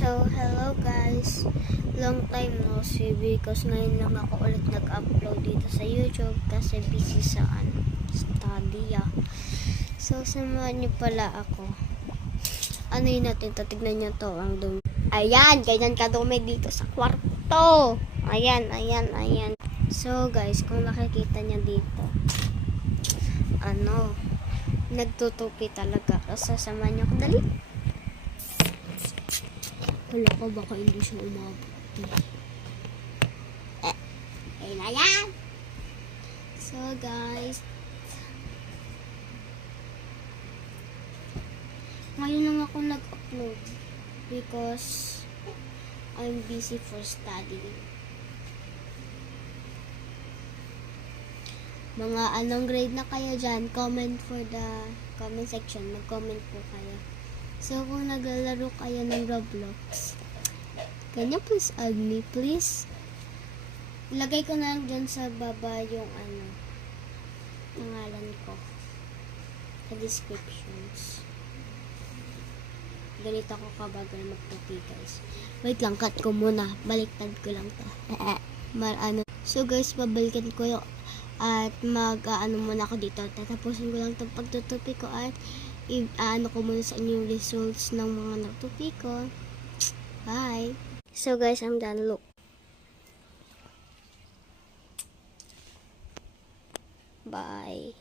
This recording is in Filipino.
So, hello guys. Long time no see because ngayon lang ako ulit nag-upload dito sa YouTube kasi busy sa ano, study ah. So, samahan niyo pala ako. Ano yun natin? Tatignan niyo to ang dumi. Ayan, ganyan kadumi dito sa kwarto. Ayan, ayan, ayan. So, guys, kung nakikita niya dito, ano, nagtutupi talaga. Kasi samahan niyo ako. Dali. Wala ko, baka hindi siya umabot. Eh, ayun na yan. So, guys, ngayon lang ako nag-upload because I'm busy for studying. Mga anong grade na kayo dyan, comment for the comment section. Mag-comment po kayo. So, kung naglalaro kayo ng Roblox, you please add me, please? Ilagay ko na lang dyan sa baba yung ano, pangalan ko. Sa descriptions. Ganito ako kabagal magputi, guys. Wait lang, cut ko muna. Baliktad ko lang to. Mar ano. So, guys, babalikan ko yung at mag ano muna ako dito. Tatapusin ko lang itong pagtutupi ko at i ano ko muna sa inyo yung results ng mga natupi ko. Bye! So guys, I'm done. Look. Bye.